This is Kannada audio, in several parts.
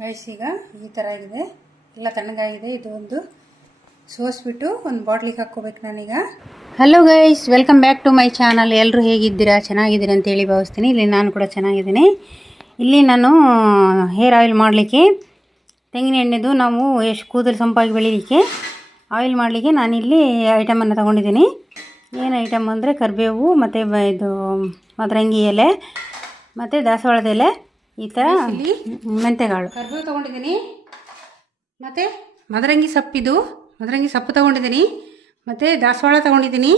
ಗೈಸ್ ಈಗ ಈ ಥರ ಆಗಿದೆ, ಎಲ್ಲ ತಣ್ಣಗಾಗಿದೆ. ಇದು ಒಂದು ಸೋಸ್ಬಿಟ್ಟು ಒಂದು ಬಾಟ್ಲಿಗೆ ಹಾಕ್ಕೋಬೇಕು ನಾನೀಗ. Hello guys, welcome back to my channel. ಎಲ್ಲರೂ ಹೇಗಿದ್ದೀರಾ? ಚೆನ್ನಾಗಿದ್ದೀರಾ ಅಂತೇಳಿ ಭಾವಿಸ್ತೀನಿ. ಇಲ್ಲಿ ನಾನು ಕೂಡ ಚೆನ್ನಾಗಿದ್ದೀನಿ. ಇಲ್ಲಿ ನಾನು ಹೇರ್ ಆಯಿಲ್ ಮಾಡಲಿಕ್ಕೆ ತೆಂಗಿನ ಎಣ್ಣೆದು ನಾವು ಎಷ್ಟು ಕೂದಲು ಸೊಂಪಾಗಿ ಬೆಳೀಲಿಕ್ಕೆ ಆಯಿಲ್ ಮಾಡಲಿಕ್ಕೆ ನಾನಿಲ್ಲಿ ಐಟಮನ್ನು ತೊಗೊಂಡಿದ್ದೀನಿ. ಏನು ಐಟಮ್ ಅಂದರೆ ಕರಿಬೇವು ಮತ್ತು ಇದು ಮದರಂಗಿ ಎಲೆ ಮತ್ತು ದಾಸವಾಳದ ಎಲೆ, ಈ ಥರ ಇಲ್ಲಿ ಮೆಂತೆಕಾಳು, ಕರಿಬೇವು ತೊಗೊಂಡಿದ್ದೀನಿ. ಮತ್ತು ಮದರಂಗಿ ಸೊಪ್ಪು ತೊಗೊಂಡಿದ್ದೀನಿ. ಮತ್ತು ದಾಸವಾಳ ತೊಗೊಂಡಿದ್ದೀನಿ,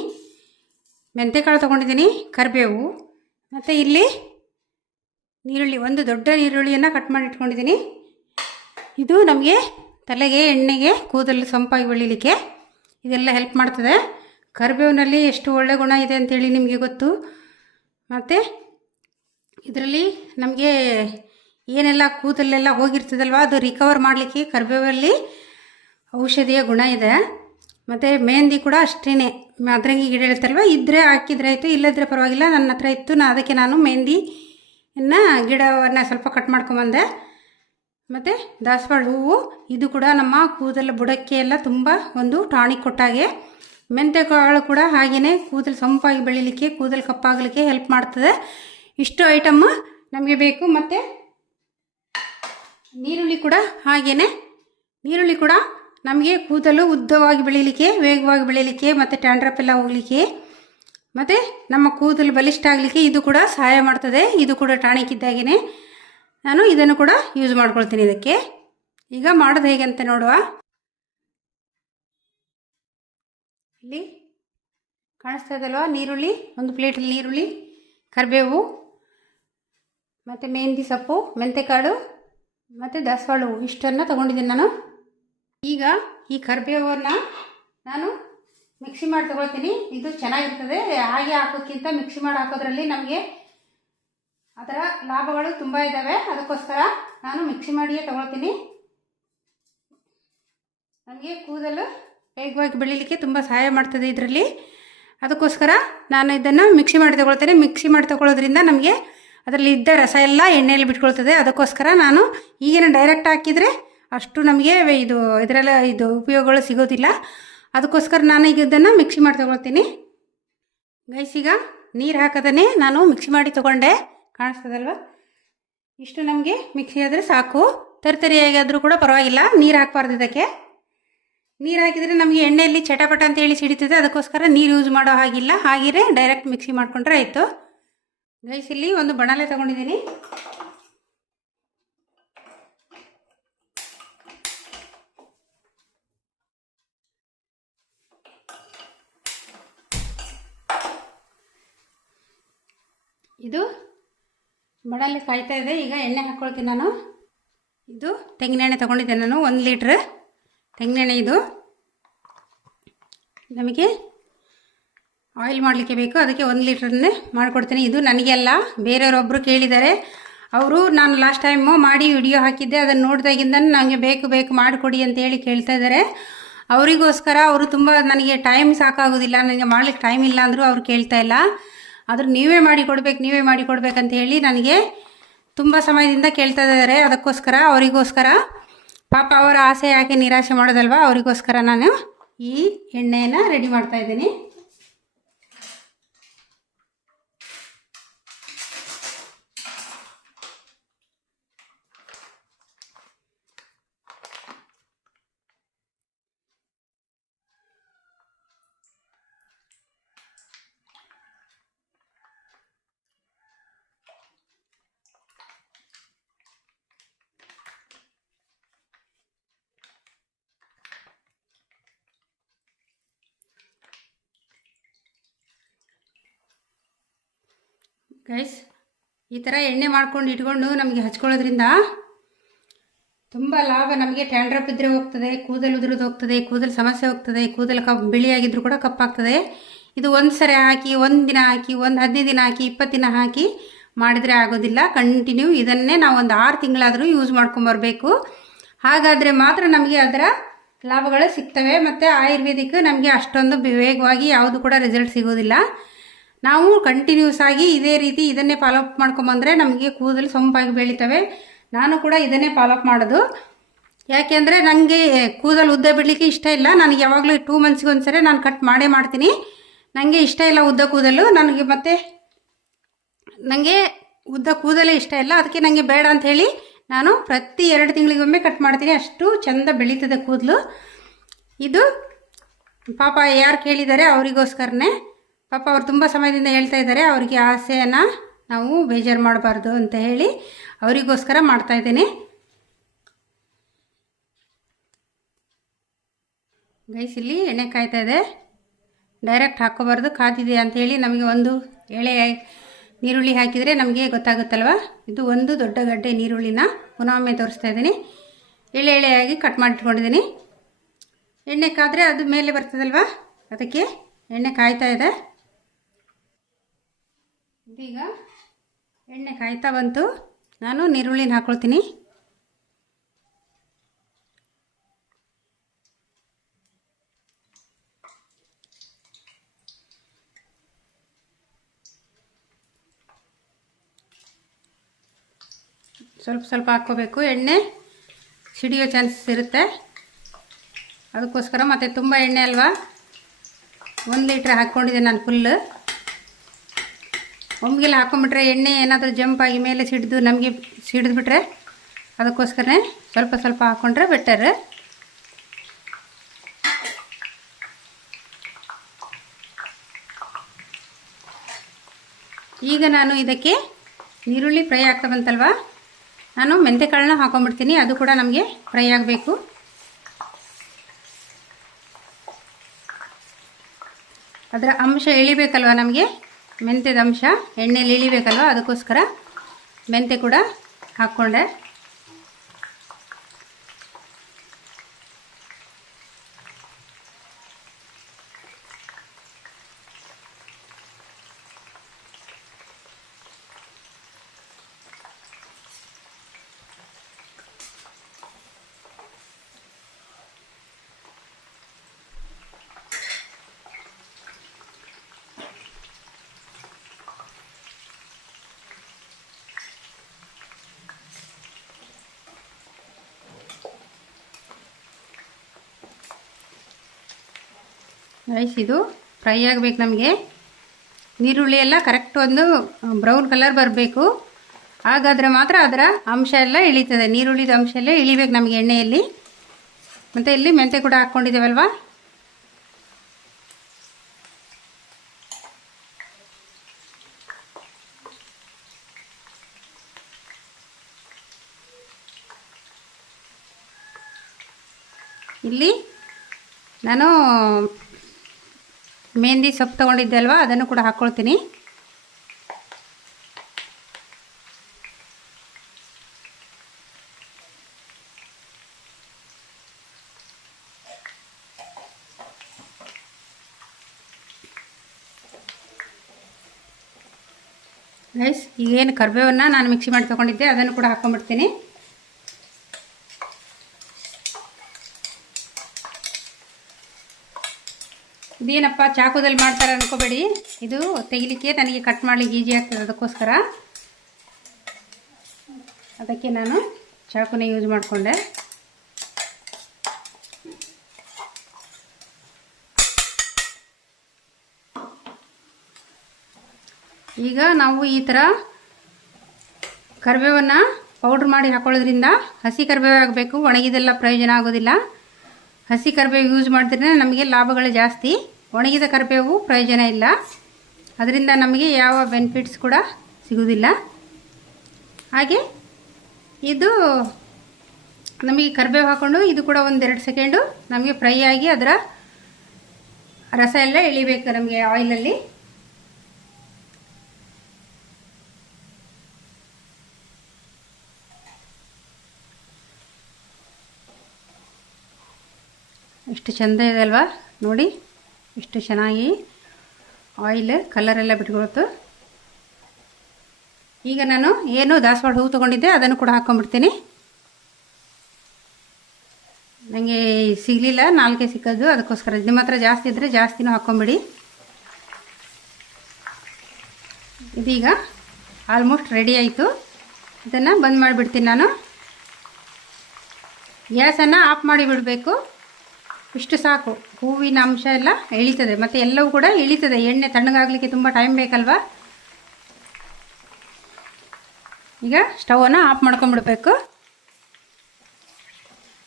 ಮೆಂತೆಕಾಳು ತೊಗೊಂಡಿದ್ದೀನಿ, ಕರಿಬೇವು. ಮತ್ತು ಇಲ್ಲಿ ನೀರುಳ್ಳಿ, ಒಂದು ದೊಡ್ಡ ನೀರುಳ್ಳಿಯನ್ನು ಕಟ್ ಮಾಡಿ ಇಟ್ಕೊಂಡಿದ್ದೀನಿ. ಇದು ನಮಗೆ ತಲೆಗೆ, ಎಣ್ಣೆಗೆ, ಕೂದಲು ಸೊಂಪಾಗಿ ಬೆಳೀಲಿಕ್ಕೆ ಇದೆಲ್ಲ ಹೆಲ್ಪ್ ಮಾಡ್ತದೆ. ಕರಿಬೇವಿನಲ್ಲಿ ಎಷ್ಟು ಒಳ್ಳೆ ಗುಣ ಇದೆ ಅಂಥೇಳಿ ನಿಮಗೆ ಗೊತ್ತು. ಮತ್ತು ಇದರಲ್ಲಿ ನಮಗೆ ಏನೆಲ್ಲ ಕೂದಲೆಲ್ಲ ಹೋಗಿರ್ತದಲ್ವ, ಅದು ರಿಕವರ್ ಮಾಡಲಿಕ್ಕೆ ಕರಿಬೇವಲ್ಲಿ ಔಷಧಿಯ ಗುಣ ಇದೆ. ಮತ್ತು ಮೆಹಂದಿ ಕೂಡ ಅಷ್ಟೇ, ಮದರಂಗಿ ಗಿಡ ಇರುತ್ತಲ್ವ, ಇದ್ದರೆ ಹಾಕಿದರೆ ಆಯಿತು, ಇಲ್ಲದ್ರೆ ಪರವಾಗಿಲ್ಲ. ನನ್ನ ಹತ್ರ ಇತ್ತು, ಅದಕ್ಕೆ ನಾನು ಮೆಹಂದಿಯನ್ನು ಗಿಡವನ್ನು ಸ್ವಲ್ಪ ಕಟ್ ಮಾಡ್ಕೊಂಬಂದೆ. ಮತ್ತು ದಾಸವಾಳ ಹೂವು, ಇದು ಕೂಡ ನಮ್ಮ ಕೂದಲು ಬುಡಕ್ಕೆ ಎಲ್ಲ ತುಂಬ ಒಂದು ಟಾನಿಕ್ ಕೊಟ್ಟಾಗೆ. ಮೆಂತೆಕಾಳು ಕೂಡ ಹಾಗೆಯೇ ಕೂದಲು ಸೊಂಪಾಗಿ ಬೆಳೀಲಿಕ್ಕೆ, ಕೂದಲು ಕಪ್ಪಾಗಲಿಕ್ಕೆ ಹೆಲ್ಪ್ ಮಾಡ್ತದೆ. ಇಷ್ಟು ಐಟಮ್ಮು ನಮಗೆ ಬೇಕು. ಮತ್ತು ನೀರುಳ್ಳಿ ಕೂಡ ಹಾಗೆಯೇ, ನೀರುಳ್ಳಿ ಕೂಡ ನಮಗೆ ಕೂದಲು ಉದ್ದವಾಗಿ ಬೆಳೀಲಿಕ್ಕೆ, ವೇಗವಾಗಿ ಬೆಳೀಲಿಕ್ಕೆ, ಮತ್ತು ಟ್ಯಾಂಡ್ರಫ್ ಎಲ್ಲ ಹೋಗಲಿಕ್ಕೆ, ಮತ್ತು ನಮ್ಮ ಕೂದಲು ಬಲಿಷ್ಠ ಆಗಲಿಕ್ಕೆ ಇದು ಕೂಡ ಸಹಾಯ ಮಾಡ್ತದೆ. ಇದು ಕೂಡ ಟಾನಿಕ್ ಇದ್ದಾಗೇ ನಾನು ಇದನ್ನು ಕೂಡ ಯೂಸ್ ಮಾಡ್ಕೊಳ್ತೀನಿ. ಇದಕ್ಕೆ ಈಗ ಮಾಡೋದು ಹೇಗೆ ಅಂತ ನೋಡುವ. ಇಲ್ಲಿ ಕಾಣಿಸ್ತಾ ಇದಲ್ವ, ನೀರುಳ್ಳಿ, ಒಂದು ಪ್ಲೇಟಲ್ಲಿ ನೀರುಳ್ಳಿ, ಕರಿಬೇವು, ಮತ್ತು ಮೆಹಂದಿ ಸೊಪ್ಪು, ಮೆಂತೆಕಾಳು ಮತ್ತು ದಾಸವಾಳ ಹೂವು, ಇಷ್ಟನ್ನು ತೊಗೊಂಡಿದ್ದೀನಿ ನಾನು. ಈಗ ಈ ಕರಿಬೇವನ್ನು ನಾನು ಮಿಕ್ಸಿ ಮಾಡಿ ತೊಗೊಳ್ತೀನಿ. ಇದು ಚೆನ್ನಾಗಿರ್ತದೆ. ಹಾಗೆ ಹಾಕೋಕ್ಕಿಂತ ಮಿಕ್ಸಿ ಮಾಡಿ ಹಾಕೋದ್ರಲ್ಲಿ ನಮಗೆ ಅದರ ಲಾಭಗಳು ತುಂಬ ಇದ್ದಾವೆ. ಅದಕ್ಕೋಸ್ಕರ ನಾನು ಮಿಕ್ಸಿ ಮಾಡಿಯೇ ತೊಗೊಳ್ತೀನಿ. ನಮಗೆ ಕೂದಲು ವೇಗವಾಗಿ ಬೆಳೀಲಿಕ್ಕೆ ತುಂಬ ಸಹಾಯ ಮಾಡ್ತದೆ ಇದರಲ್ಲಿ. ಅದಕ್ಕೋಸ್ಕರ ನಾನು ಇದನ್ನು ಮಿಕ್ಸಿ ಮಾಡಿ ತೊಗೊಳ್ತೇನೆ. ಮಿಕ್ಸಿ ಮಾಡಿ ತೊಗೊಳ್ಳೋದ್ರಿಂದ ನಮಗೆ ಅದರಲ್ಲಿ ಇದ್ದ ರಸ ಎಲ್ಲ ಎಣ್ಣೆಯಲ್ಲಿ ಬಿಟ್ಕೊಳ್ತದೆ. ಅದಕ್ಕೋಸ್ಕರ ನಾನು ಈಗಿನ ಡೈರೆಕ್ಟ್ ಹಾಕಿದರೆ ಅಷ್ಟು ನಮಗೆ ಇದರೆಲ್ಲ ಉಪಯೋಗಗಳು ಸಿಗೋದಿಲ್ಲ. ಅದಕ್ಕೋಸ್ಕರ ನಾನು ಈಗ ಇದನ್ನು ಮಿಕ್ಸಿ ಮಾಡಿ ತೊಗೊಳ್ತೀನಿ. ಗೈಸ್ ಈಗ ನೀರು ಹಾಕೋದನ್ನೇ ನಾನು ಮಿಕ್ಸಿ ಮಾಡಿ ತೊಗೊಂಡೆ, ಕಾಣಿಸ್ತದಲ್ವ. ಇಷ್ಟು ನಮಗೆ ಮಿಕ್ಸಿ ಆದರೆ ಸಾಕು. ತರಿಯಾಗಾದರೂ ಕೂಡ ಪರವಾಗಿಲ್ಲ, ನೀರು ಹಾಕಬಾರ್ದು ಇದಕ್ಕೆ. ನೀರು ಹಾಕಿದರೆ ನಮಗೆ ಎಣ್ಣೆಯಲ್ಲಿ ಚಟಪಟ ಅಂತೇಳಿ ಸಿಡಿತದೆ. ಅದಕ್ಕೋಸ್ಕರ ನೀರು ಯೂಸ್ ಮಾಡೋ ಹಾಗಿಲ್ಲ. ಹಾಗೆಯೇ ಡೈರೆಕ್ಟ್ ಮಿಕ್ಸಿ ಮಾಡಿಕೊಂಡ್ರೆ ಆಯಿತು. ಗೈಸ್ ಇಲ್ಲಿ ಒಂದು ಬಣಲೆ ತೊಗೊಂಡಿದ್ದೀನಿ. ಇದು ಬಣಲೆ ಕಾಯ್ತಾ ಇದೆ. ಈಗ ಎಣ್ಣೆ ಹಾಕ್ಕೊಳ್ತೀನಿ ನಾನು. ಇದು ತೆಂಗಿನೆಣ್ಣೆ ತೊಗೊಂಡಿದ್ದೆ ನಾನು, 1 ಲೀಟ್ರ್ ತೆಂಗಿನೆಣ್ಣೆ. ಇದು ನಮಗೆ ಆಯಿಲ್ ಮಾಡಲಿಕ್ಕೆ ಬೇಕು, ಅದಕ್ಕೆ 1 ಲೀಟ್ರನ್ನೇ ಮಾಡಿಕೊಡ್ತೀನಿ. ಇದು ನನಗೆಲ್ಲ, ಬೇರೆಯವರೊಬ್ಬರು ಕೇಳಿದ್ದಾರೆ. ಅವರು ನಾನು ಲಾಸ್ಟ್ ಟೈಮು ಮಾಡಿ ವಿಡಿಯೋ ಹಾಕಿದ್ದೆ, ಅದನ್ನು ನೋಡಿದಾಗಿಂದ ನನಗೆ ಬೇಕು ಮಾಡಿಕೊಡಿ ಅಂತೇಳಿ ಕೇಳ್ತಾ ಇದ್ದಾರೆ. ಅವರಿಗೋಸ್ಕರ ಅವರು ತುಂಬ, ನನಗೆ ಟೈಮ್ ಸಾಕಾಗೋದಿಲ್ಲ, ನನಗೆ ಮಾಡಲಿಕ್ಕೆ ಟೈಮ್ ಇಲ್ಲ ಅಂದರೂ ಅವ್ರು ಕೇಳ್ತಾ ಇಲ್ಲ. ಆದರೂ ನೀವೇ ಮಾಡಿಕೊಡ್ಬೇಕಂತ ಹೇಳಿ ನನಗೆ ತುಂಬ ಸಮಯದಿಂದ ಕೇಳ್ತಾ ಇದ್ದಾರೆ. ಅದಕ್ಕೋಸ್ಕರ ಅವರಿಗೋಸ್ಕರ, ಪಾಪ ಅವರ ಆಸೆ ಯಾಕೆ ನಿರಾಶೆ ಮಾಡೋದಲ್ವ, ಅವರಿಗೋಸ್ಕರ ನಾನು ಈ ಎಣ್ಣೆಯನ್ನು ರೆಡಿ ಮಾಡ್ತಾ ಇದ್ದೀನಿ. ಗೈಸ್ ಈ ಥರ ಎಣ್ಣೆ ಮಾಡ್ಕೊಂಡು ಇಟ್ಕೊಂಡು ನಮಗೆ ಹಚ್ಕೊಳ್ಳೋದ್ರಿಂದ ತುಂಬ ಲಾಭ. ನಮಗೆ ಟ್ಯಾಂಡ್ರಫ್ ಇದ್ದರೆ ಹೋಗ್ತದೆ, ಕೂದಲು ಉದುರೋದು ಹೋಗ್ತದೆ, ಕೂದಲು ಸಮಸ್ಯೆ ಹೋಗ್ತದೆ, ಕೂದಲು ಬಿಳಿಯಾಗಿದ್ದರೂ ಕೂಡ ಕಪ್ಪಾಗ್ತದೆ. ಇದು ಒಂದು ಸರಿ ಹಾಕಿ, 1 ದಿನ ಹಾಕಿ, 15 ದಿನ ಹಾಕಿ, 20 ದಿನ ಹಾಕಿ ಮಾಡಿದರೆ ಆಗೋದಿಲ್ಲ. ಕಂಟಿನ್ಯೂ ಇದನ್ನೇ ನಾವು ಒಂದು 6 ತಿಂಗಳಾದರೂ ಯೂಸ್ ಮಾಡ್ಕೊಂಬರ್ಬೇಕು. ಹಾಗಾದರೆ ಮಾತ್ರ ನಮಗೆ ಅದರ ಲಾಭಗಳು ಸಿಗ್ತವೆ. ಮತ್ತು ಆಯುರ್ವೇದಿಕ್ ನಮಗೆ ಅಷ್ಟೊಂದು ವೇಗವಾಗಿ ಯಾವುದು ಕೂಡ ರಿಸಲ್ಟ್ ಸಿಗೋದಿಲ್ಲ. ನಾವು ಕಂಟಿನ್ಯೂಸ್ ಆಗಿ ಇದೇ ರೀತಿ ಇದನ್ನೇ ಫಾಲೋ ಅಪ್ ಮಾಡ್ಕೊಂಬಂದರೆ ನಮಗೆ ಕೂದಲು ಸೊಂಪಾಗಿ ಬೆಳೀತವೆ. ನಾನು ಕೂಡ ಇದನ್ನೇ ಫಾಲೋಅಪ್ ಮಾಡೋದು. ಯಾಕೆಂದರೆ ನನಗೆ ಕೂದಲು ಉದ್ದ ಬಿಡಲಿಕ್ಕೆ ಇಷ್ಟ ಇಲ್ಲ. ನನಗೆ ಯಾವಾಗಲೂ 2 ಮಂತ್ಸ್ಗೆ ಒಂದ್ಸರಿ ನಾನು ಕಟ್ ಮಾಡೇ ಮಾಡ್ತೀನಿ. ನನಗೆ ಇಷ್ಟ ಇಲ್ಲ ಉದ್ದ ಕೂದಲು. ನನಗೆ ಉದ್ದ ಕೂದಲೇ ಇಷ್ಟ ಇಲ್ಲ. ಅದಕ್ಕೆ ನನಗೆ ಬೇಡ ಅಂಥೇಳಿ ನಾನು ಪ್ರತಿ 2 ತಿಂಗಳಿಗೊಮ್ಮೆ ಕಟ್ ಮಾಡ್ತೀನಿ. ಅಷ್ಟು ಚೆಂದ ಬೆಳೀತದೆ ಕೂದಲು. ಇದು ಪಾಪ ಯಾರು ಕೇಳಿದ್ದಾರೆ ಅವರಿಗೋಸ್ಕರನೇ. ಪಾಪ ಅವ್ರು ತುಂಬ ಸಮಯದಿಂದ ಹೇಳ್ತಾ ಇದ್ದಾರೆ, ಅವರಿಗೆ ಆಸೆಯನ್ನು ನಾವು ಬೇಜಾರು ಮಾಡಬಾರ್ದು ಅಂತ ಹೇಳಿ ಅವರಿಗೋಸ್ಕರ ಮಾಡ್ತಾಯಿದ್ದೀನಿ. ಗೈಸ್, ಇಲ್ಲಿ ಎಣ್ಣೆ ಕಾಯ್ತಾ ಇದೆ. ಡೈರೆಕ್ಟ್ ಹಾಕ್ಕೋಬಾರ್ದು, ಕಾದಿದೆ ಅಂಥೇಳಿ ನಮಗೆ ಒಂದು ಎಳೆ ನೀರುಳ್ಳಿ ಹಾಕಿದರೆ ನಮಗೆ ಗೊತ್ತಾಗುತ್ತಲ್ವ. ಇದು ಒಂದು ದೊಡ್ಡ ಗಡ್ಡೆ ನೀರುಳ್ಳಿನ ಪುನೊಮ್ಮೆ ತೋರಿಸ್ತಾ ಇದ್ದೀನಿ. ಎಳೆ ಎಳೆಯಾಗಿ ಕಟ್ ಮಾಡಿಟ್ಕೊಂಡಿದ್ದೀನಿ. ಎಣ್ಣೆ ಕಾದರೆ ಅದು ಮೇಲೆ ಬರ್ತದಲ್ವ, ಅದಕ್ಕೆ ಎಣ್ಣೆ ಕಾಯ್ತಾ ಇದೆ. ಇದೀಗ ಎಣ್ಣೆ ಕಾಯ್ತಾ ಬಂತು. ನಾನು ನೀರುಳ್ಳಿನ ಹಾಕ್ಕೊಳ್ತೀನಿ. ಸ್ವಲ್ಪ ಸ್ವಲ್ಪ ಹಾಕ್ಕೋಬೇಕು. ಎಣ್ಣೆ ಸಿಡಿಯೋ ಚಾನ್ಸಸ್ ಇರುತ್ತೆ, ಅದಕ್ಕೋಸ್ಕರ. ಮತ್ತು ತುಂಬ ಎಣ್ಣೆ ಅಲ್ವಾ, 1 ಲೀಟ್ರ್ ಹಾಕ್ಕೊಂಡಿದ್ದೆ ನಾನು ಫುಲ್ಲು. ಒಮ್ಮೆಗೆಲ್ಲ ಹಾಕ್ಕೊಂಬಿಟ್ರೆ ಎಣ್ಣೆ ಏನಾದರೂ ಜಂಪ್ ಆಗಿ ಮೇಲೆ ನಮಗೆ ಸಿಡಿದ್ಬಿಟ್ರೆ, ಅದಕ್ಕೋಸ್ಕರನೇ ಸ್ವಲ್ಪ ಸ್ವಲ್ಪ ಹಾಕ್ಕೊಂಡ್ರೆ ಬೆಟರ್. ಈಗ ನಾನು ಇದಕ್ಕೆ ನೀರುಳ್ಳಿ ಫ್ರೈ ಆಗ್ತಾ ಬಂತಲ್ವ, ನಾನು ಮೆಂತೆಕಾಳನ್ನ ಹಾಕೊಂಡ್ಬಿಡ್ತೀನಿ. ಅದು ಕೂಡ ನಮಗೆ ಫ್ರೈ ಆಗಬೇಕು. ಅದರ ಅಂಶ ಇಳಿಬೇಕಲ್ವ, ನಮಗೆ ಮೆಂತ್ಯದ ಅಂಶ ಎಣ್ಣೆಯಲ್ಲಿ ಇಳಿಬೇಕಲ್ವ, ಅದಕ್ಕೋಸ್ಕರ ಮೆಂತೆ ಕೂಡ ಹಾಕ್ಕೊಂಡೆ. ರೈಸ್ ಇದು ಫ್ರೈ ಆಗಬೇಕು. ನಮಗೆ ನೀರುಳ್ಳಿ ಎಲ್ಲ ಕರೆಕ್ಟ್ ಒಂದು ಬ್ರೌನ್ ಕಲರ್ ಬರಬೇಕು. ಹಾಗಾದರೆ ಮಾತ್ರ ಅದರ ಅಂಶ ಎಲ್ಲ ಇಳೀತದೆ. ನೀರುಳ್ಳಿದ ಅಂಶ ಎಲ್ಲ ಇಳಿಬೇಕು ನಮಗೆ ಎಣ್ಣೆಯಲ್ಲಿ. ಮತ್ತು ಇಲ್ಲಿ ಮೆಂತೆ ಕೂಡ ಹಾಕ್ಕೊಂಡಿದ್ದೇವಲ್ವ, ಇಲ್ಲಿ ನಾನು ಮೆಹಂದಿ ಸೊಪ್ಪು ತೊಗೊಂಡಿದ್ದೆ ಅಲ್ವಾ, ಅದನ್ನು ಕೂಡ ಹಾಕ್ಕೊಳ್ತೀನಿ. ರೈಸ್ ಈಗೇನು ಕರಿಬೇವನ್ನು ನಾನು ಮಿಕ್ಸಿ ಮಾಡಿ ತೊಗೊಂಡಿದ್ದೆ ಅದನ್ನು ಕೂಡ ಹಾಕ್ಕೊಂಡ್ಬಿಡ್ತೀನಿ. ಇದೇನಪ್ಪ ಚಾಕುದಲ್ಲಿ ಮಾಡ್ತಾರೆ ಅಂದ್ಕೋಬೇಡಿ, ಇದು ತೆಗಿಲಿಕ್ಕೆ ನನಗೆ ಕಟ್ ಮಾಡಲಿಕ್ಕೆ ಈಜಿ ಆಗ್ತದೆ. ಅದಕ್ಕೆ ನಾನು ಚಾಕುನ ಯೂಸ್ ಮಾಡಿಕೊಂಡೆ. ಈಗ ನಾವು ಈ ಥರ ಕರಿಬೇವನ್ನು ಪೌಡ್ರ್ ಮಾಡಿ ಹಾಕೊಳ್ಳೋದ್ರಿಂದ ಹಸಿ ಕರಿಬೇವು ಆಗಬೇಕು, ಒಣಗಿದೆಲ್ಲ ಪ್ರಯೋಜನ ಆಗೋದಿಲ್ಲ. ಹಸಿ ಕರಿಬೇವು ಯೂಸ್ ಮಾಡಿದ್ರೆ ನಮಗೆ ಲಾಭಗಳು ಜಾಸ್ತಿ, ಒಣಗಿದ ಕರಿಬೇವು ಪ್ರಯೋಜನ ಇಲ್ಲ. ಅದರಿಂದ ನಮಗೆ ಯಾವ ಬೆನಿಫಿಟ್ಸ್ ಕೂಡ ಸಿಗೋದಿಲ್ಲ. ಹಾಗೆ ಇದು ನಮಗೆ ಕರಿಬೇವು ಹಾಕ್ಕೊಂಡು ಇದು ಕೂಡ 1-2 ಸೆಕೆಂಡು ನಮಗೆ ಫ್ರೈ ಆಗಿ ಅದರ ರಸ ಎಲ್ಲ ಇಳಿಬೇಕು ನಮಗೆ ಆಯಿಲಲ್ಲಿ. ಎಷ್ಟು ಚೆಂದ ಇದೆ ಅಲ್ವಾ, ನೋಡಿ ಎಷ್ಟು ಚೆನ್ನಾಗಿ ಆಯಿಲ್ ಕಲರೆಲ್ಲ ಬಿಟ್ಕೊಳ್ತು. ಈಗ ನಾನು ಏನು ದಾಸವಾಳ ಹೂವು ತೊಗೊಂಡಿದ್ದೆ ಅದನ್ನು ಕೂಡ ಹಾಕ್ಕೊಂಡ್ಬಿಡ್ತೀನಿ. ನನಗೆ ಸಿಗಲಿಲ್ಲ, 4 ಸಿಕ್ಕೋದು, ಅದಕ್ಕೋಸ್ಕರ. ನಿಮ್ಮ ಹತ್ರ ಜಾಸ್ತಿ ಇದ್ದರೆ ಜಾಸ್ತಿನೂ ಹಾಕ್ಕೊಂಬಿಡಿ. ಇದೀಗ ಆಲ್ಮೋಸ್ಟ್ ರೆಡಿ ಆಯಿತು. ಇದನ್ನು ಬಂದ್ ಮಾಡಿಬಿಡ್ತೀನಿ ನಾನು. ಗ್ಯಾಸನ್ನು ಆಫ್ ಮಾಡಿ ಬಿಡಬೇಕು. ಇಷ್ಟು ಸಾಕು. ಹೂವಿನ ಅಂಶ ಎಲ್ಲ ಇಳಿತದೆ ಮತ್ತು ಎಲ್ಲವೂ ಕೂಡ ಇಳಿತದೆ. ಎಣ್ಣೆ ತಣ್ಣಗಾಗಲಿಕ್ಕೆ ತುಂಬ ಟೈಮ್ ಬೇಕಲ್ವಾ. ಈಗ ಸ್ಟವನ್ನು ಆಫ್ ಮಾಡ್ಕೊಂಬಿಡ್ಬೇಕು.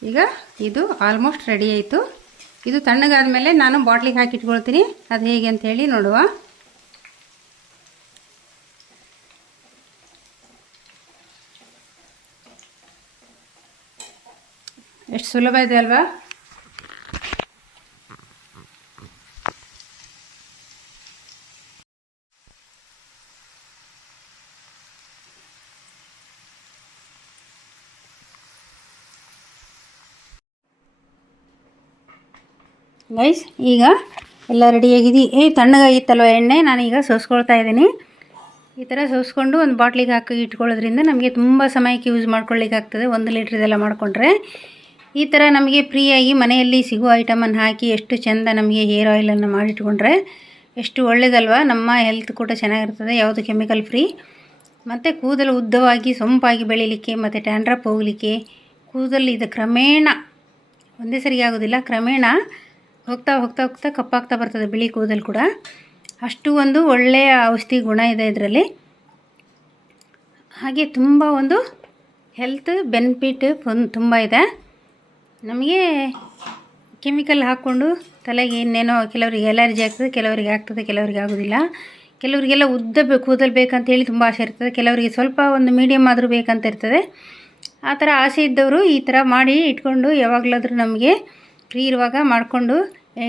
ಈಗ ಇದು ಆಲ್ಮೋಸ್ಟ್ ರೆಡಿ ಆಯಿತು. ಇದು ತಣ್ಣಗಾದ ಮೇಲೆ ನಾನು ಬಾಟ್ಲಿಗೆ ಹಾಕಿ ಇಟ್ಕೊಳ್ತೀನಿ. ಅದು ಹೇಗೆ ಅಂಥೇಳಿ ನೋಡುವ. ಎಷ್ಟು ಸುಲಭ ಇದೆ ಅಲ್ವಾ. ಗೈಸ್ ಈಗ ಎಲ್ಲ ರೆಡಿಯಾಗಿದೆ. ತಣ್ಣಗಾಗಿತ್ತಲ್ವ ಎಣ್ಣೆ, ನಾನೀಗ ಸೋಸ್ಕೊಳ್ತಾ ಇದ್ದೀನಿ. ಈ ಥರ ಸೋಸ್ಕೊಂಡು ಒಂದು ಬಾಟ್ಲಿಗೆ ಹಾಕಿ ಇಟ್ಕೊಳ್ಳೋದ್ರಿಂದ ನಮಗೆ ತುಂಬ ಸಮಯಕ್ಕೆ ಯೂಸ್ ಮಾಡ್ಕೊಳ್ಳಿಕ್ಕೆ ಆಗ್ತದೆ. 1 ಲೀಟ್ರದೆಲ್ಲ ಮಾಡಿಕೊಂಡ್ರೆ ಈ ಥರ ನಮಗೆ ಫ್ರೀಯಾಗಿ ಮನೆಯಲ್ಲಿ ಸಿಗುವ ಐಟಮನ್ನು ಹಾಕಿ ಎಷ್ಟು ಚೆಂದ ನಮಗೆ ಹೇರ್ ಆಯಿಲನ್ನು ಮಾಡಿಟ್ಕೊಂಡ್ರೆ ಎಷ್ಟು ಒಳ್ಳೆಯದಲ್ವ. ನಮ್ಮ ಹೆಲ್ತ್ ಕೂಡ ಚೆನ್ನಾಗಿರ್ತದೆ, ಯಾವುದು ಕೆಮಿಕಲ್ ಫ್ರೀ. ಮತ್ತು ಕೂದಲು ಉದ್ದವಾಗಿ ಸೊಂಪಾಗಿ ಬೆಳೀಲಿಕ್ಕೆ ಮತ್ತು ಟ್ಯಾಂಡ್ರಪ್ ಹೋಗಲಿಕ್ಕೆ, ಕೂದಲು ಇದು ಕ್ರಮೇಣ ಒಂದೇ ಸರಿ ಆಗೋದಿಲ್ಲ, ಕ್ರಮೇಣ ಹೋಗ್ತಾ ಹೋಗ್ತಾ ಹೋಗ್ತಾ ಕಪ್ಪಾಗ್ತಾ ಬರ್ತದೆ ಬಿಳಿ ಕೂದಲು ಕೂಡ. ಅಷ್ಟು ಒಂದು ಒಳ್ಳೆಯ ಔಷಧಿ ಗುಣ ಇದೆ ಇದರಲ್ಲಿ. ಹಾಗೆ ತುಂಬ ಒಂದು ಹೆಲ್ತ್ ಬೆನಿಫಿಟ್ ತುಂಬ ಇದೆ. ನಮಗೆ ಕೆಮಿಕಲ್ ಹಾಕ್ಕೊಂಡು ತಲೆಗೆ ಇನ್ನೇನೋ ಕೆಲವರಿಗೆ ಎಲರ್ಜಿ ಆಗ್ತದೆ, ಕೆಲವರಿಗೆ ಆಗ್ತದೆ, ಕೆಲವರಿಗೆ ಆಗೋದಿಲ್ಲ. ಕೆಲವರಿಗೆಲ್ಲ ಉದ್ದ ಕೂದಲು ಬೇಕಂತೇಳಿ ತುಂಬ ಆಸೆ ಇರ್ತದೆ, ಕೆಲವರಿಗೆ ಸ್ವಲ್ಪ ಒಂದು ಮೀಡಿಯಮ್ ಆದರೂ ಬೇಕಂತ ಇರ್ತದೆ. ಆ ಥರ ಆಸೆ ಇದ್ದವರು ಈ ಥರ ಮಾಡಿ ಇಟ್ಕೊಂಡು ಯಾವಾಗಲಾದರೂ ನಮಗೆ ಫ್ರೀ ಇರುವಾಗ ಮಾಡಿಕೊಂಡು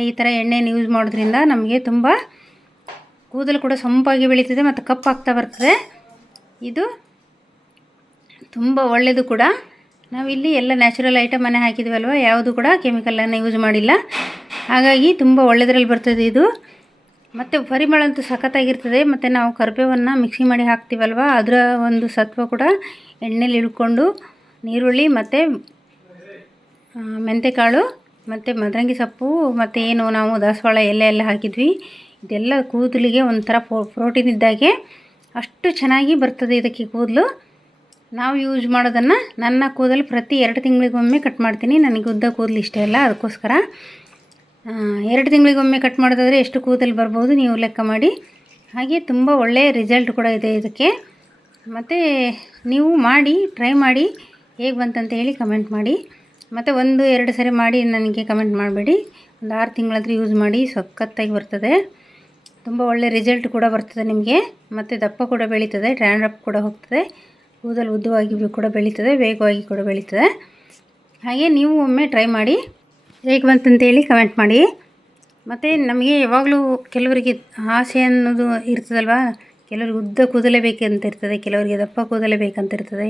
ಈ ಥರ ಎಣ್ಣೆನ ಯೂಸ್ ಮಾಡೋದ್ರಿಂದ ನಮಗೆ ತುಂಬ ಕೂದಲು ಕೂಡ ಸೊಂಪಾಗಿ ಬೆಳೀತದೆ ಮತ್ತು ಕಪ್ಪಾಗ್ತಾ ಬರ್ತದೆ. ಇದು ತುಂಬ ಒಳ್ಳೆಯದು ಕೂಡ. ನಾವಿಲ್ಲಿ ಎಲ್ಲ ನ್ಯಾಚುರಲ್ ಐಟಮನ್ನೇ ಹಾಕಿದ್ವಲ್ವ, ಯಾವುದು ಕೂಡ ಕೆಮಿಕಲನ್ನು ಯೂಸ್ ಮಾಡಿಲ್ಲ. ಹಾಗಾಗಿ ತುಂಬ ಒಳ್ಳೆಯದ್ರಲ್ಲಿ ಬರ್ತದೆ ಇದು. ಮತ್ತು ಪರಿಮಳ ಅಂತೂ ಸಖತ್ತಾಗಿರ್ತದೆ. ಮತ್ತು ನಾವು ಕರಿಬೇವನ್ನು ಮಿಕ್ಸಿ ಮಾಡಿ ಹಾಕ್ತೀವಲ್ವ, ಅದರ ಒಂದು ಸತ್ವ ಕೂಡ ಎಣ್ಣೆಲಿ ಇಳ್ಕೊಂಡು ನೀರುಳ್ಳಿ ಮತ್ತು ಮೆಂತೆಕಾಳು ಮತ್ತು ಮದರಂಗಿ ಸೊಪ್ಪು ಮತ್ತು ಏನು ನಾವು ದಾಸವಾಳ ಎಲೆ ಎಲ್ಲ ಹಾಕಿದ್ವಿ, ಇದೆಲ್ಲ ಕೂದಲಿಗೆ ಒಂಥರ ಪ್ರೋಟೀನ್ ಇದ್ದಾಗೆ ಅಷ್ಟು ಚೆನ್ನಾಗಿ ಬರ್ತದೆ ಇದಕ್ಕೆ ಕೂದಲು. ನಾವು ಯೂಸ್ ಮಾಡೋದನ್ನು ನನ್ನ ಕೂದಲು ಪ್ರತಿ 2 ತಿಂಗಳಿಗೊಮ್ಮೆ ಕಟ್ ಮಾಡ್ತೀನಿ. ನನಗೆ ಉದ್ದ ಕೂದಲು ಇಷ್ಟ ಇಲ್ಲ, ಅದಕ್ಕೋಸ್ಕರ 2 ತಿಂಗಳಿಗೊಮ್ಮೆ ಕಟ್ ಮಾಡೋದಾದರೆ ಎಷ್ಟು ಕೂದಲು ಬರ್ಬೋದು ನೀವು ಲೆಕ್ಕ ಮಾಡಿ. ಹಾಗೆ ತುಂಬ ಒಳ್ಳೆಯ ರಿಸಲ್ಟ್ ಕೂಡ ಇದೆ ಇದಕ್ಕೆ. ಮತ್ತು ನೀವು ಮಾಡಿ ಟ್ರೈ ಮಾಡಿ ಹೇಗೆ ಬಂತಂತ ಹೇಳಿ ಕಮೆಂಟ್ ಮಾಡಿ. ಮತ್ತು 1-2 ಸರಿ ಮಾಡಿ ನನಗೆ ಕಮೆಂಟ್ ಮಾಡಬೇಡಿ. ಒಂದು 6 ತಿಂಗಳಾದರೂ ಯೂಸ್ ಮಾಡಿ, ಸಖತ್ತಾಗಿ ಬರ್ತದೆ. ತುಂಬ ಒಳ್ಳೆ ರಿಸಲ್ಟ್ ಕೂಡ ಬರ್ತದೆ ನಿಮಗೆ. ಮತ್ತು ದಪ್ಪ ಕೂಡ ಬೆಳೀತದೆ, ಟ್ಯಾಂಡ್ರಪ್ ಕೂಡ ಹೋಗ್ತದೆ, ಕೂದಲು ಉದ್ದವಾಗಿ ಕೂಡ ಬೆಳೀತದೆ, ವೇಗವಾಗಿ ಕೂಡ ಬೆಳೀತದೆ. ಹಾಗೆ ನೀವು ಒಮ್ಮೆ ಟ್ರೈ ಮಾಡಿ, ಹೇಗೆ ಬಂತಂತೇಳಿ ಕಮೆಂಟ್ ಮಾಡಿ. ಮತ್ತು ನಮಗೆ ಯಾವಾಗಲೂ ಕೆಲವರಿಗೆ ಆಸೆ ಅನ್ನೋದು ಇರ್ತದಲ್ವ, ಕೆಲವರಿಗೆ ಉದ್ದ ಕೂದಲೇ ಬೇಕಂತ ಇರ್ತದೆ, ಕೆಲವರಿಗೆ ದಪ್ಪ ಕೂದಲೇ ಬೇಕಂತ ಇರ್ತದೆ.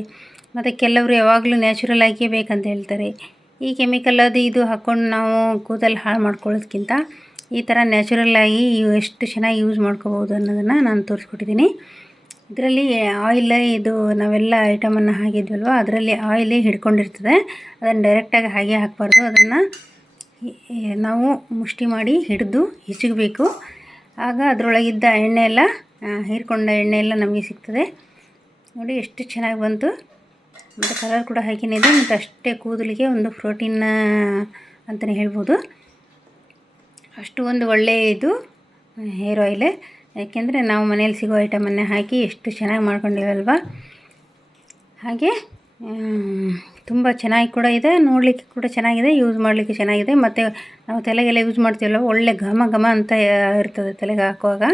ಮತ್ತು ಕೆಲವರು ಯಾವಾಗಲೂ ನ್ಯಾಚುರಲ್ ಆಗಿಯೇ ಬೇಕಂತ ಹೇಳ್ತಾರೆ. ಈ ಕೆಮಿಕಲ್ ಅದು ಇದು ಹಾಕ್ಕೊಂಡು ನಾವು ಕೂದಲು ಹಾಳು ಮಾಡ್ಕೊಳ್ಳೋದಕ್ಕಿಂತ ಈ ಥರ ನ್ಯಾಚುರಲ್ಲಾಗಿ ಎಷ್ಟು ಚೆನ್ನಾಗಿ ಯೂಸ್ ಮಾಡ್ಕೋಬೋದು ಅನ್ನೋದನ್ನು ನಾನು ತೋರಿಸ್ಕೊಟ್ಟಿದ್ದೀನಿ. ಇದರಲ್ಲಿ ಆಯಿಲ್ ಇದು ನಾವೆಲ್ಲ ಐಟಮನ್ನು ಹಾಕಿದ್ವಲ್ವ, ಅದರಲ್ಲಿ ಆಯಿಲೇ ಹಿಡ್ಕೊಂಡಿರ್ತದೆ. ಅದನ್ನು ಡೈರೆಕ್ಟಾಗಿ ಹಾಗೆ ಹಾಕಬಾರ್ದು, ಅದನ್ನು ನಾವು ಮುಷ್ಟಿ ಮಾಡಿ ಹಿಡಿದು ಹಿಚಕಬೇಕು. ಆಗ ಅದರೊಳಗಿದ್ದ ಎಣ್ಣೆ ಎಲ್ಲ ಹೀರ್ಕೊಂಡ ಎಣ್ಣೆ ಎಲ್ಲ ನಮಗೆ ಸಿಗ್ತದೆ. ನೋಡಿ ಎಷ್ಟು ಚೆನ್ನಾಗಿ ಬಂತು. ಮತ್ತು ಕಲರ್ ಕೂಡ ಹಾಕಿನಿದೆ. ಮತ್ತು ಅಷ್ಟೇ ಕೂದಲಿಗೆ ಒಂದು ಪ್ರೋಟೀನ್ ಅಂತಲೇ ಹೇಳ್ಬೋದು. ಅಷ್ಟು ಒಂದು ಒಳ್ಳೆಯ ಇದು ಹೇರ್ ಆಯಿಲ್. ಯಾಕೆಂದರೆ ನಾವು ಮನೇಲಿ ಸಿಗೋ ಐಟಮನ್ನೇ ಹಾಕಿ ಎಷ್ಟು ಚೆನ್ನಾಗಿ ಮಾಡ್ಕೊಂಡಿವಲ್ವ. ಹಾಗೆ ತುಂಬ ಚೆನ್ನಾಗಿ ಕೂಡ ಇದೆ, ನೋಡಲಿಕ್ಕೆ ಕೂಡ ಚೆನ್ನಾಗಿದೆ, ಯೂಸ್ ಮಾಡಲಿಕ್ಕೆ ಚೆನ್ನಾಗಿದೆ. ಮತ್ತು ನಾವು ತಲೆಗೆಲ್ಲ ಯೂಸ್ ಮಾಡ್ತೀವಲ್ಲ, ಒಳ್ಳೆ ಘಮ ಘಮ ಅಂತ ಇರ್ತದೆ ತಲೆಗೆ ಹಾಕುವಾಗ.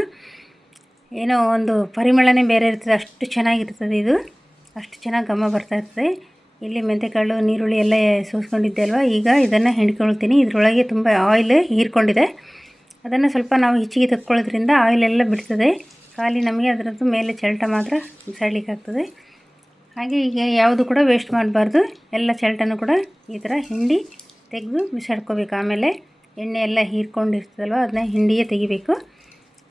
ಏನೋ ಒಂದು ಪರಿಮಳನೇ ಬೇರೆ ಇರ್ತದೆ, ಅಷ್ಟು ಚೆನ್ನಾಗಿರ್ತದೆ ಇದು. ಅಷ್ಟು ಚೆನ್ನಾಗಿ ಘಮ ಬರ್ತಾ ಇರ್ತದೆ. ಇಲ್ಲಿ ಮೆಂತೆಕಾಳು ನೀರುಳ್ಳಿ ಎಲ್ಲ ಸೋಸ್ಕೊಂಡಿದ್ದೆ ಅಲ್ವ, ಈಗ ಇದನ್ನು ಹಿಂಡ್ಕೊಳ್ತೀನಿ. ಇದರೊಳಗೆ ತುಂಬ ಆಯಿಲ್ ಹೀರ್ಕೊಂಡಿದೆ. ಅದನ್ನು ಸ್ವಲ್ಪ ನಾವು ಹೆಚ್ಚಿಗೆ ತೆಕ್ಕೊಳ್ಳೋದ್ರಿಂದ ಆಯಿಲೆಲ್ಲ ಬಿಡ್ತದೆ. ಖಾಲಿ ನಮಗೆ ಅದರದ್ದು ಮೇಲೆ ಚಲ್ಟ ಮಾತ್ರ ಬಿಸಾಡಲಿಕ್ಕೆ ಆಗ್ತದೆ. ಹಾಗೆ ಈಗ ಯಾವುದು ಕೂಡ ವೇಸ್ಟ್ ಮಾಡಬಾರ್ದು. ಎಲ್ಲ ಚಲ್ಟನ್ನು ಕೂಡ ಈ ಥರ ಹಿಂಡಿ ತೆಗೆದು ಬಿಸಾಡ್ಕೋಬೇಕು. ಆಮೇಲೆ ಎಣ್ಣೆ ಎಲ್ಲ ಹೀರ್ಕೊಂಡಿರ್ತದಲ್ವ, ಅದನ್ನ ಹಿಂಡಿಯೇ ತೆಗಿಬೇಕು.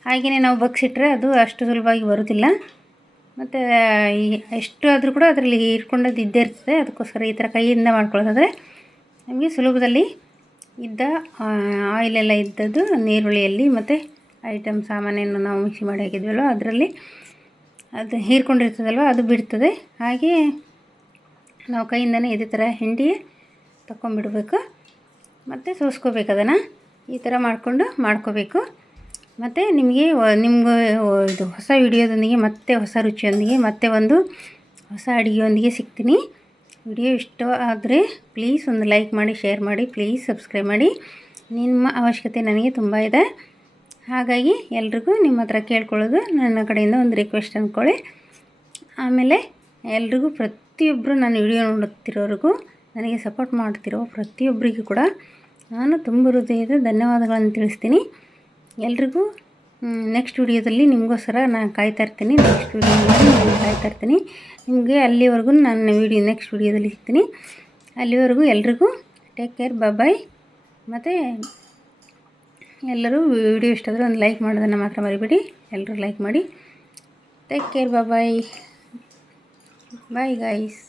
ಹಾಗೆಯೇ ನಾವು ಬಗ್ಸಿಟ್ರೆ ಅದು ಅಷ್ಟು ಸುಲಭವಾಗಿ ಬರೋದಿಲ್ಲ. ಮತ್ತು ಎಷ್ಟು ಆದರೂ ಕೂಡ ಅದರಲ್ಲಿ ಹೀರ್ಕೊಂಡದ್ದು ಇದ್ದೇ ಇರ್ತದೆ. ಅದಕ್ಕೋಸ್ಕರ ಈ ಥರ ಕೈಯಿಂದ ಮಾಡ್ಕೊಳ್ಳೋದಾದರೆ ನಮಗೆ ಸುಲಭದಲ್ಲಿ ಇದ್ದ ಆಯಿಲೆಲ್ಲ ಇದ್ದದ್ದು ನೀರುಳ್ಳಿಯಲ್ಲಿ ಮತ್ತು ಐಟಮ್ ಸಾಮಾನೇನು ನಾವು ಮಿಕ್ಸಿ ಮಾಡಿ ಹಾಕಿದ್ವಲ್ವ ಅದರಲ್ಲಿ ಅದು ಹೀರ್ಕೊಂಡಿರ್ತದಲ್ವ ಅದು ಬಿಡ್ತದೆ. ಹಾಗೆ ನಾವು ಕೈಯಿಂದನೇ ಇದೇ ಥರ ಹಿಂಡಿ ತಗೊಂಡ್ಬಿಡ್ಬೇಕು ಮತ್ತು ಸೋಸ್ಕೋಬೇಕು. ಅದನ್ನು ಈ ಥರ ಮಾಡ್ಕೋಬೇಕು. ಮತ್ತು ನಿಮಗೆ ಇದು ಹೊಸ ವಿಡಿಯೋದೊಂದಿಗೆ ಮತ್ತೆ ಹೊಸ ರುಚಿಯೊಂದಿಗೆ ಮತ್ತೆ ಒಂದು ಹೊಸ ಅಡುಗೆಯೊಂದಿಗೆ ಸಿಗ್ತೀನಿ. ವಿಡಿಯೋ ಇಷ್ಟ ಆದರೆ ಪ್ಲೀಸ್ ಒಂದು ಲೈಕ್ ಮಾಡಿ, ಶೇರ್ ಮಾಡಿ, ಪ್ಲೀಸ್ ಸಬ್ಸ್ಕ್ರೈಬ್ ಮಾಡಿ. ನಿಮ್ಮ ಅವಶ್ಯಕತೆ ನನಗೆ ತುಂಬ ಇದೆ. ಹಾಗಾಗಿ ಎಲ್ರಿಗೂ ನಿಮ್ಮ ಹತ್ರ ಕೇಳ್ಕೊಳ್ಳೋದು, ನನ್ನ ಕಡೆಯಿಂದ ಒಂದು ರಿಕ್ವೆಸ್ಟ್ ಅಂದ್ಕೊಳ್ಳಿ. ಆಮೇಲೆ ಎಲ್ರಿಗೂ ಪ್ರತಿಯೊಬ್ಬರು ನನ್ನ ವಿಡಿಯೋ ನೋಡುತ್ತಿರೋರಿಗೂ, ನನಗೆ ಸಪೋರ್ಟ್ ಮಾಡ್ತಿರೋ ಪ್ರತಿಯೊಬ್ಬರಿಗೂ ಕೂಡ ನಾನು ತುಂಬ ಹೃದಯದ ಧನ್ಯವಾದಗಳನ್ನು ತಿಳಿಸ್ತೀನಿ. ಎಲ್ರಿಗೂ ನೆಕ್ಸ್ಟ್ ವಿಡಿಯೋದಲ್ಲಿ ನಿಮಗೋಸ್ಕರ ನಾನು ಕಾಯ್ತಾಯಿರ್ತೀನಿ. ನೆಕ್ಸ್ಟ್ ವಿಡಿಯೋದಲ್ಲಿ ನಾನು ಕಾಯ್ತಾಯಿರ್ತೀನಿ. ನಿಮಗೆ ಅಲ್ಲಿವರೆಗೂ ನಾನು ನೆಕ್ಸ್ಟ್ ವಿಡಿಯೋದಲ್ಲಿ ಸಿಗ್ತೀನಿ. ಅಲ್ಲಿವರೆಗೂ ಎಲ್ರಿಗೂ ಟೇಕ್ ಕೇರ್, ಬಾಯ್. ಮತ್ತು ಎಲ್ಲರೂ ವಿಡಿಯೋ ಇಷ್ಟ ಆದರೆ ಒಂದು ಲೈಕ್ ಮಾಡೋದನ್ನು ಮಾತ್ರ ಮರಿಬೇಡಿ. ಎಲ್ಲರೂ ಲೈಕ್ ಮಾಡಿ. Take care, bye. Bye guys.